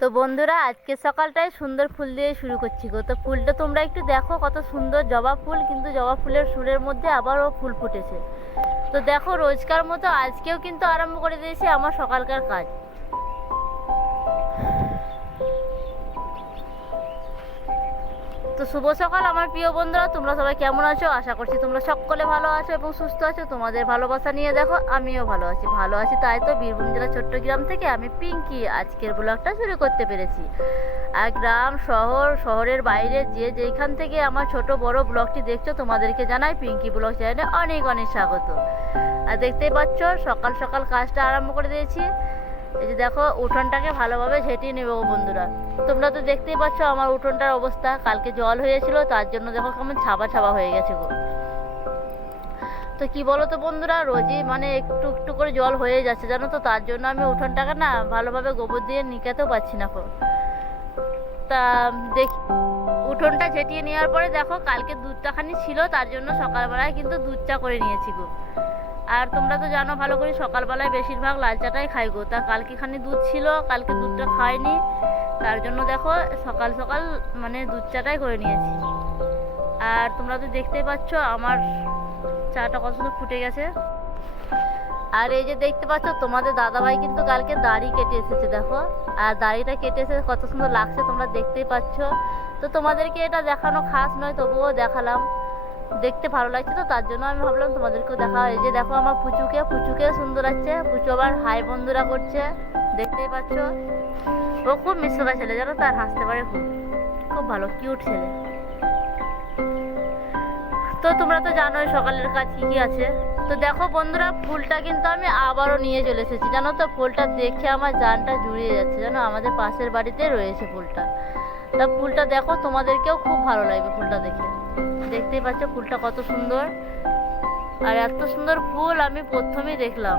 তো বন্ধুরা, আজকে সকালটাই সুন্দর ফুল দিয়ে শুরু করছি গো। তো ফুলটা তোমরা একটু দেখো, কত সুন্দর জবা ফুল, কিন্তু জবা ফুলের সুরের মধ্যে আবারও ফুল ফুটেছে। তো দেখো, রোজকার মতো আজকেও কিন্তু আরম্ভ করে দিয়েছি আমার সকালকার কাজ। তো শুভ সকাল আমার প্রিয় বন্ধুরা, তোমরা সবাই কেমন আছো? আশা করছি তোমরা সকলে ভালো আছো এবং সুস্থ আছো। তোমাদের ভালোবাসা নিয়ে দেখো আমিও ভালো আছি। তাই তো বীরভূম জেলার ছোট্ট গ্রাম থেকে আমি পিঙ্কি আজকের ব্লগটা শুরু করতে পেরেছি। আর গ্রাম শহরের বাইরে যে যেখান থেকে আমার ছোট বড় ব্লগটি দেখছো, তোমাদেরকে জানাই পিঙ্কি ব্লগ চ্যানেলে অনেক অনেক স্বাগত। আর দেখতেই পাচ্ছ সকাল সকাল কাজটা আরম্ভ করে দিয়েছি। এই যে দেখো, উঠোনটাকে ভালোভাবে ঝেঁটিয়ে নেবো বন্ধুরা। তোমরা তো দেখতেই পাচ্ছ আমার উঠোনটার অবস্থা, কালকে জল হয়েছিল, তার জন্য দেখো কেমন ছাবা ছাবা হয়ে গেছে গো। তো কি বলো তো বন্ধুরা, রোজই মানে একটু একটু করে জল হয়ে যাচ্ছে জানো তো, তার জন্য আমি উঠোনটাকে না ভালোভাবে গোবর দিয়ে নিকাতেও পারছি না। তা দেখি, উঠোনটা ঝেঁটিয়ে নেওয়ার পরে দেখো কালকে দুধটা খানি ছিল, তার জন্য সকালবেলায় কিন্তু দুধ চা করে নিয়েছি গো। আর তোমরা তো জানো ভালো করে সকালবেলায় বেশিরভাগ লাল চাটাই খাই গো। তা কালকে খানি দুধ ছিল, কালকে দুধটা খাইনি, তার জন্য দেখো সকাল সকাল মানে দুধ চাটাই করে নিয়েছি। আর তোমরা তো দেখতেই পাচ্ছ আমার চাটা কত সুন্দর ফুটে গেছে। আর এই যে দেখতে পাচ্ছ তোমাদের দাদাভাই কিন্তু কালকে দাড়ি কেটে এসেছে দেখো। আর দাড়িটা কেটে এসে কত সুন্দর লাগছে তোমরা দেখতেই পাচ্ছ। তো তোমাদেরকে এটা দেখানো খাস নয়, তবুও দেখালাম, দেখতে ভালো লাগছে তো তার জন্য আমি ভাবলাম তোমাদেরকেও দেখা। এই যে দেখো আমার পুচুকে সুন্দর লাগছে। পুচু আবার হাই বন্ধুরা করছে, দেখতেই পাচ্ছ। ও খুব মিশুকা ছেলে জানো, তার হাসতে পারে খুব, খুব ভালো কিউট ছেলে। তো তোমরা তো জানোই সকালের কাজ কি কি আছে। তো দেখো বন্ধুরা, ফুলটা কিন্তু আমি আবারও নিয়ে চলে এসেছি জানো তো। ফুলটা দেখে আমার জানটা জুড়িয়ে যাচ্ছে জানো, আমাদের পাশের বাড়িতে রয়েছে ফুলটা। তা ফুলটা দেখো, তোমাদেরকেও খুব ভালো লাগবে ফুলটা দেখে। দেখতেই পাচ্ছ ফুলটা কত সুন্দর। আর এত সুন্দর ফুল আমি প্রথমেই দেখলাম।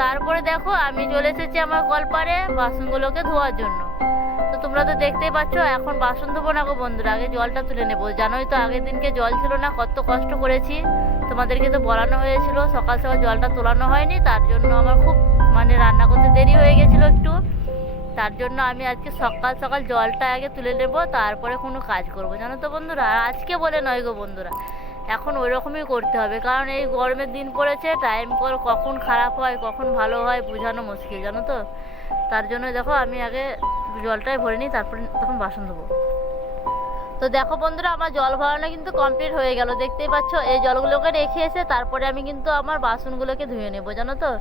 তারপরে দেখো আমি চলে এসেছি আমার কলপারে বাসনগুলোকে ধোয়ার জন্য। তো তোমরা তো দেখতেই পাচ্ছ এখন বাসন ধোবো না গো বন্ধুরা, আগে জলটা তুলে নেবো। জানোই তো আগের দিনকে জল ছিল না, কত কষ্ট করেছি। তোমাদেরকে তো বলানো হয়েছিল, সকাল সকাল জলটা তোলানো হয়নি, তার জন্য আমার খুব মানে রান্না করতে দেরি হয়ে গেছিলো একটু। তার জন্য আমি আজকে সকাল সকাল জলটা আগে তুলে নেবো, তারপরে কোনো কাজ করবো জানো তো বন্ধুরা। আর আজকে বলে নয় গো বন্ধুরা, এখন ওই রকমই করতে হবে, কারণ এই গরমের দিন পড়েছে, টাইম কল কখন খারাপ হয় কখন ভালো হয় বোঝানো মুশকিল জানো তো। তার জন্য দেখো আমি আগে জলটাই ভরে নিই, তারপরে তখন বাসন ধোবো। তো দেখো বন্ধুরা, আমার জল ভরানো কিন্তু কমপ্লিট হয়ে গেল, দেখতেই পাচ্ছ। এই জলগুলোকে রেখে এসে তারপরে আমি কিন্তু আমার বাসনগুলোকে ধুয়ে নেবো জানো তো।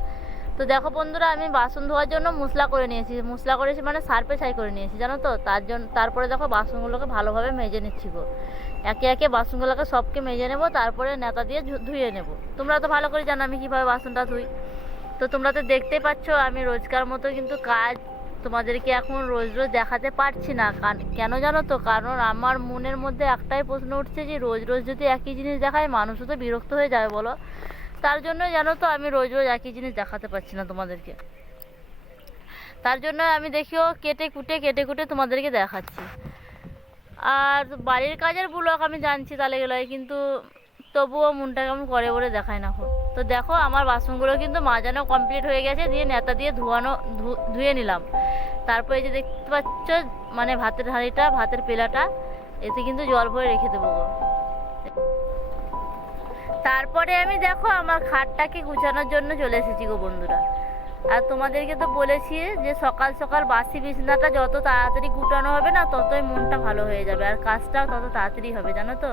তো দেখো বন্ধুরা, আমি বাসন ধোয়ার জন্য মশলা করেছি মানে সার্ফে ছাই করে নিয়েছি জানো তো। তারপরে দেখো বাসনগুলোকে ভালোভাবে মেজে নিচ্ছি গো। একে একে বাসনগুলোকে সবকে মেজে নেবো, তারপরে নেতা দিয়ে ধুয়ে নেবো। তোমরা তো ভালো করে জানো আমি কীভাবে বাসনটা ধুই। তো তোমরা তো দেখতেই পাচ্ছ আমি রোজকার মতো কিন্তু কাজ তোমাদেরকে এখন রোজ রোজ দেখাতে পারছি না। কেন জানো তো, কারণ আমার মনের মধ্যে একটাই প্রশ্ন উঠছে যে রোজ রোজ যদি একই জিনিস দেখায় মানুষও তো বিরক্ত হয়ে যাবে বলো। তার জন্য জানো তো আমি রোজ রোজ একই জিনিস দেখাতে পারছি না তোমাদেরকে। তার জন্য আমি দেখিও কেটে কুটে তোমাদেরকে দেখাচ্ছি। আর বাড়ির কাজের ব্লগ আমি জানছি তাহলে গেলে, কিন্তু তবুও মনটা কেমন করে বলে দেখায় না এখন। তো দেখো আমার বাসনগুলো কিন্তু মাজানো কমপ্লিট হয়ে গেছে, দিয়ে নেতা দিয়ে ধুয়ে নিলাম। তারপরে এই যে দেখতে পাচ্ছ মানে ভাতের হাঁড়িটা, ভাতের পেলাটা, এতে কিন্তু জল ভরে রেখে দেবো গো। তারপরে আমি দেখো আমার খাটটাকে গুছানোর জন্য চলে এসেছি গো বন্ধুরা। আর তোমাদেরকে তো বলেছি যে সকাল সকাল বাসি বিছনাটা যত তাড়াতাড়ি গুটানো হবে না, ততই মনটা ভালো হয়ে যাবে আর কাজটাও তত তাড়াতাড়ি হবে জানো তো।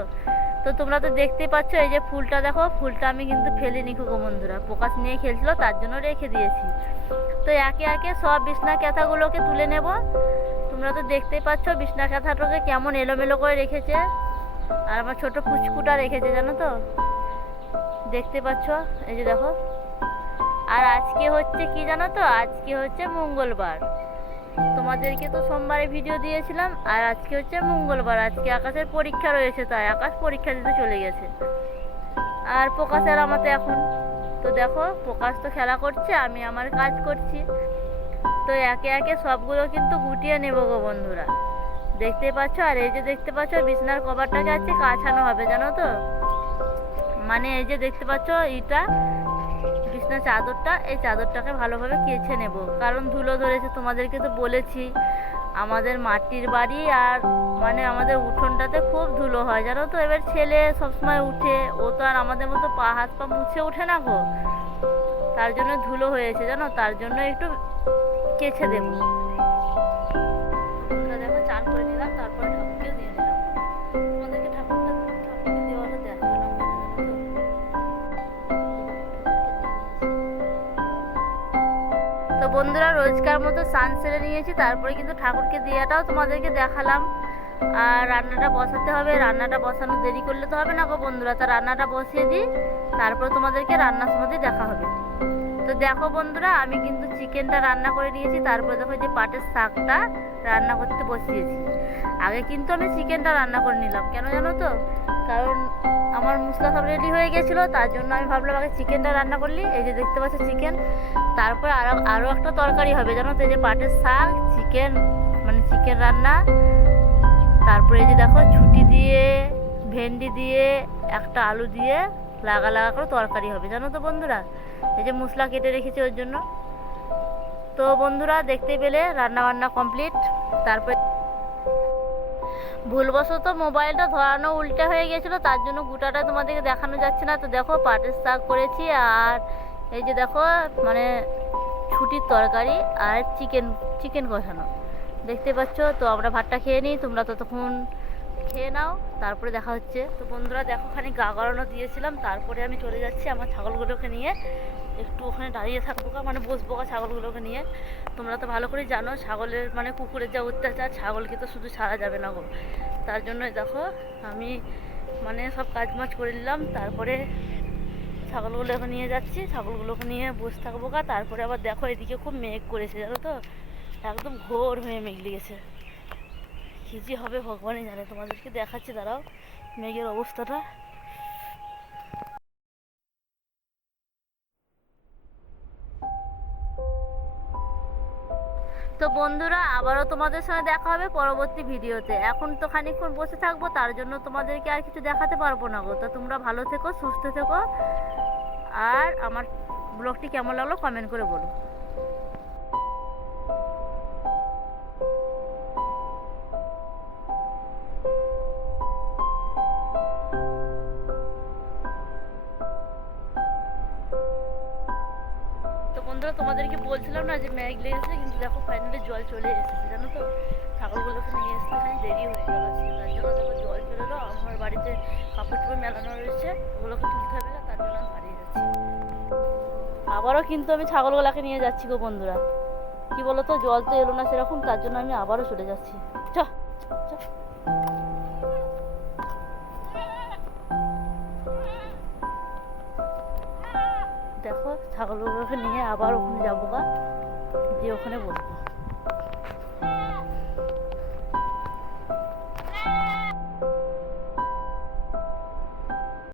তো তোমরা তো দেখতেই পাচ্ছ এই যে ফুলটা দেখো, ফুলটা আমি কিন্তু ফেলিনি গো বন্ধুরা, প্রকাশ নিয়ে খেলছিল তার জন্য রেখে দিয়েছি। তো একে একে সব বিছনা ক্যাথাগুলোকে তুলে নেব। তোমরা তো দেখতেই পাচ্ছ বিছনা ক্যাথাটাকে কেমন এলোমেলো করে রেখেছে। আর আমার ছোট পুচকুটা রেখেছে জানো তো, দেখতে পাচ্ছ এই যে দেখো। আর আজকে হচ্ছে কি জানো তো, আজকে হচ্ছে মঙ্গলবার। তোমাদেরকে তো সোমবারে ভিডিও দিয়েছিলাম, আর আজকে হচ্ছে মঙ্গলবার। আজকে আকাশের পরীক্ষা রয়েছে, তাই আকাশ পরীক্ষা দিতে চলে গেছে। আর প্রকাশের আমাতে এখন তো দেখো, প্রকাশ তো খেলা করছে, আমি আমার কাজ করছি। তো একে একে সবগুলো কিন্তু গুটিয়ে নেব গো বন্ধুরা, দেখতে পাচ্ছ। আর এই যে দেখতে পাচ্ছ বিছনার কভারটাকে আজকে কাছানো হবে জানো তো। মানে এই যে দেখতে পাচ্ছ বিছনা চাদরটা, এই চাদরটাকে ভালোভাবে কেচে নেব, কারণ ধুলো ধরেছে। তোমাদেরকে তো বলেছি আমাদের মাটির বাড়ি, আর মানে আমাদের উঠোনটাতে খুব ধুলো হয় জানো তো। এবার ছেলে সবসময় উঠে, ও তো আর আমাদের মতো পা হাত পা মুছে ওঠে না গো, তার জন্য ধুলো হয়েছে জানো, তার জন্য একটু কেচে দেবো। দেখো চান করে নিলাম, তারপরে ঠাকুরকে দিয়ে দিলাম। তোমাদেরকে ঠাকুরকে দেওয়াটা দেখানো হয় না জানো তো। তো বন্ধুরা, রোজকার মতো স্নান সেরে নিয়েছি, তারপরে কিন্তু ঠাকুরকে দেওয়াটাও তোমাদেরকে দেখালাম। আর রান্নাটা বসাতে হবে, রান্নাটা বসানো দেরি করলে তো হবে না গো বন্ধুরা, তা রান্নাটা বসিয়ে দিই, তারপর তোমাদেরকে রান্নার সময় দেখা হবে। তো দেখো বন্ধুরা, আমি কিন্তু চিকেনটা রান্না করে নিয়েছি, তারপরে দেখো যে পাটের শাকটা রান্না করতে বসিয়েছি। আগে কিন্তু আমি চিকেনটা রান্না করে নিলাম, কেন জানো তো, কারণ আমার মশলা সব রেডি হয়ে গেছিলো, তার জন্য আমি ভাবলাম আগে চিকেনটা রান্না করলি। এই যে দেখতে পাচ্ছ চিকেন, তারপর আরও একটা তরকারি হবে জানো তো, এই যে পাটের শাক, চিকেন, মানে চিকেন রান্না, তারপরে এই যে দেখো ছুটি দিয়ে, ভেন্ডি দিয়ে, একটা আলু দিয়ে লাগা লাগা করে তরকারি হবে জানো তো বন্ধুরা। এই যে মশলা কেটে রেখেছি ওর জন্য। তো বন্ধুরা, দেখতে পেলে রান্না বান্না কমপ্লিট। তারপর ভুলবশত মোবাইলটা ধরানো উল্টে হয়ে গেছিলো, তার জন্য গোটাটা তোমাদেরকে দেখানো যাচ্ছে না। তো দেখো পাটের শাক করেছি, আর এই যে দেখো মানে ছুটির তরকারি, আর চিকেন কষানো দেখতে পাচ্ছ। তো আমরা ভাতটা খেয়ে নিই, তোমরা ততক্ষণ খেয়ে নাও, তারপরে দেখা হচ্ছে। তো বন্ধুরা দেখো, খানিক গা গড়ানো দিয়েছিলাম, তারপরে আমি চলে যাচ্ছি আমার ছাগলগুলোকে নিয়ে, একটু ওখানে দাঁড়িয়ে থাকবো মানে বসবো ছাগলগুলোকে নিয়ে। তোমরা তো ভালো করে জানো ছাগলের মানে কুকুরের যা অত্যাচার, ছাগলকে তো শুধু ছাড়া যাবে না গো। তার জন্যই দেখো আমি মানে সব কাজ মাজ করে নিলাম, তারপরে ছাগলগুলোকে নিয়ে যাচ্ছি, ছাগলগুলোকে নিয়ে বসে থাকবো গা। তারপরে আবার দেখো এদিকে খুব মেঘ করেছে জানো তো, একদম ঘোর হয়ে মেঘ লেগেছে, কী যে হবে ভগবানই জানে। তোমাদেরকে দেখাচ্ছি, দাঁড়াও মেঘের অবস্থাটা। তো বন্ধুরা, আবারও তোমাদের সঙ্গে দেখা হবে পরবর্তী ভিডিওতে। এখন তো খানিকক্ষণ বসে থাকবো, তার জন্য তোমাদেরকে আর কিছু দেখাতে পারবো না গো। তো তোমরা ভালো থেকো, সুস্থ থেকো, আর আমার ব্লগটি কেমন লাগলো কমেন্ট করে বলো। তো বন্ধুরা, তোমাদেরকে বলছিলাম না যে মেঘ লেগেছে, কিন্তু দেখো ফাইনালি জল চলে এসেছে জানো তো। ছাগলগুলোকে নিয়ে আসতে খানি দেরি হয়ে গেল, তার জন্য দেখো জল চলে এলো। আমার বাড়িতে কাপড় চোপড় মেলানো রয়েছে, ওগুলোকে তুলতে হবে না, তার জন্য আমি হারিয়ে যাচ্ছি। আবারও কিন্তু আমি ছাগলগুলোকে নিয়ে যাচ্ছি গো বন্ধুরা। কি বলতো, জল তো এলো না সেরকম, তার জন্য আমি আবারও চলে যাচ্ছি। চ চ। দেখো ছাগলগুলোকে নিয়ে আবার ওখানে যাবো গা, দিয়ে ওখানে বসবো।